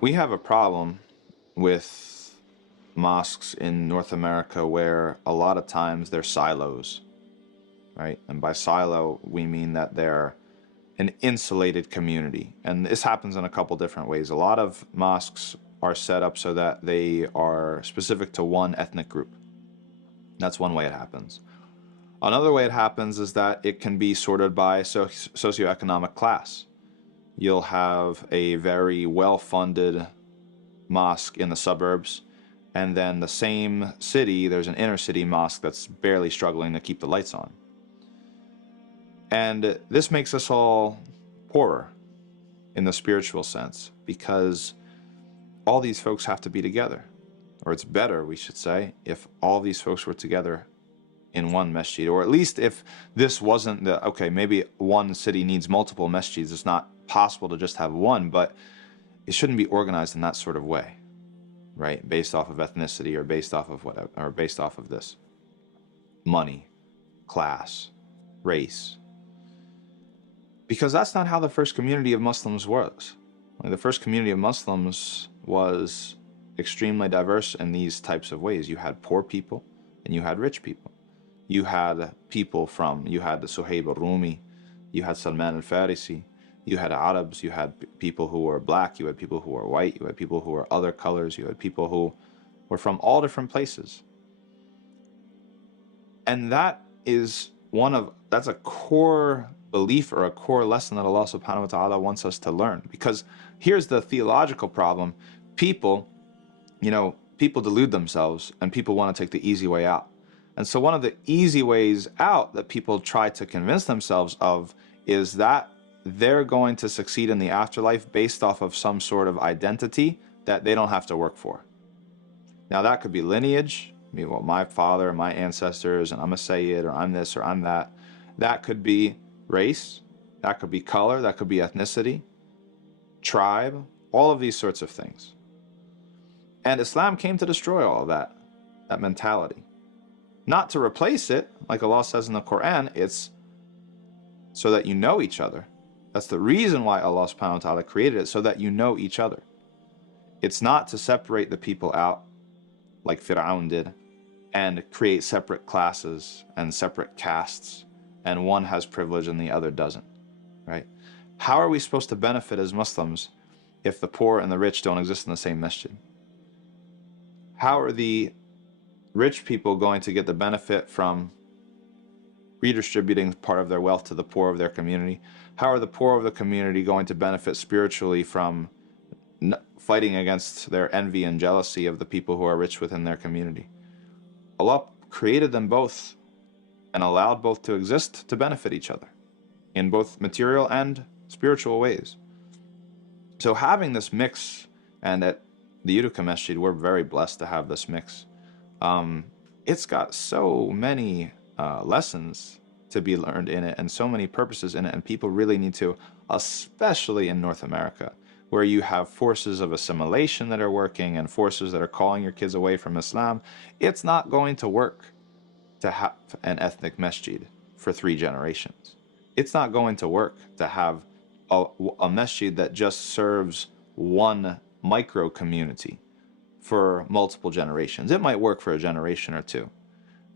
We have a problem with mosques in North America where a lot of times they're silos, right? And by silo, we mean that they're an insulated community. And this happens in a couple different ways. A lot of mosques are set up so that they are specific to one ethnic group. That's one way it happens. Another way it happens is that it can be sorted by socioeconomic class. You'll have a very well-funded mosque in the suburbs, and then the same city, there's an inner city mosque that's barely struggling to keep the lights on. And this makes us all poorer in the spiritual sense, because all these folks have to be together. Or it's better, we should say, if all these folks were together in one masjid, or at least if this wasn't the, okay, maybe one city needs multiple masjids, it's not possible to just have one, but it shouldn't be organized in that sort of way, right? Based off of ethnicity, or based off of whatever, or based off of this money, class, race. Because that's not how the first community of Muslims was. Like, the first community of Muslims was extremely diverse in these types of ways. You had poor people and you had rich people. You had people from, you had the Suhaib al-Rumi, you had Salman al-Farisi, you had Arabs, you had people who were black, you had people who were white, you had people who were other colors, you had people who were from all different places. And that is that's a core belief, or a core lesson that Allah subhanahu wa ta'ala wants us to learn. Because here's the theological problem. People delude themselves, and people want to take the easy way out. And so one of the easy ways out that people try to convince themselves of is that they're going to succeed in the afterlife based off of some sort of identity that they don't have to work for. Now that could be lineage. I mean, well, my father, my ancestors, and I'm a Sayyid, or I'm this, or I'm that. That could be race. That could be color. That could be ethnicity, tribe, all of these sorts of things. And Islam came to destroy all of that mentality. Not to replace it, like Allah says in the Quran, it's so that you know each other. That's the reason why Allah subhanahu wa ta'ala created it, so that you know each other. It's not to separate the people out like Fir'aun did and create separate classes and separate castes, and one has privilege and the other doesn't, right? How are we supposed to benefit as Muslims if the poor and the rich don't exist in the same masjid? How are the rich people going to get the benefit from redistributing part of their wealth to the poor of their community? How are the poor of the community going to benefit spiritually from fighting against their envy and jealousy of the people who are rich within their community? Allah created them both and allowed both to exist to benefit each other in both material and spiritual ways. So having this mix, and at the Uticamasjid, we're very blessed to have this mix. It's got so many lessons to be learned in it, and so many purposes in it, and people really need to, especially in North America, where you have forces of assimilation that are working and forces that are calling your kids away from Islam. It's not going to work to have an ethnic masjid for 3 generations. It's not going to work to have a masjid that just serves one micro community for multiple generations. It might work for a generation or 2.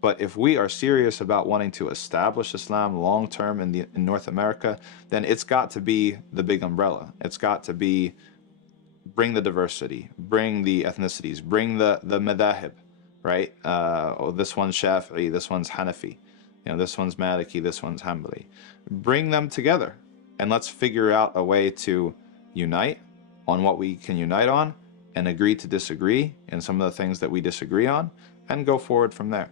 But if we are serious about wanting to establish Islam long-term in North America, then it's got to be the big umbrella. It's got to be, bring the diversity, bring the ethnicities, bring the madhahib, right? This one's Shafi'i, this one's Hanafi, this one's Maliki, this one's Hanbali. Bring them together, and let's figure out a way to unite on what we can unite on, and agree to disagree in some of the things that we disagree on, and go forward from there.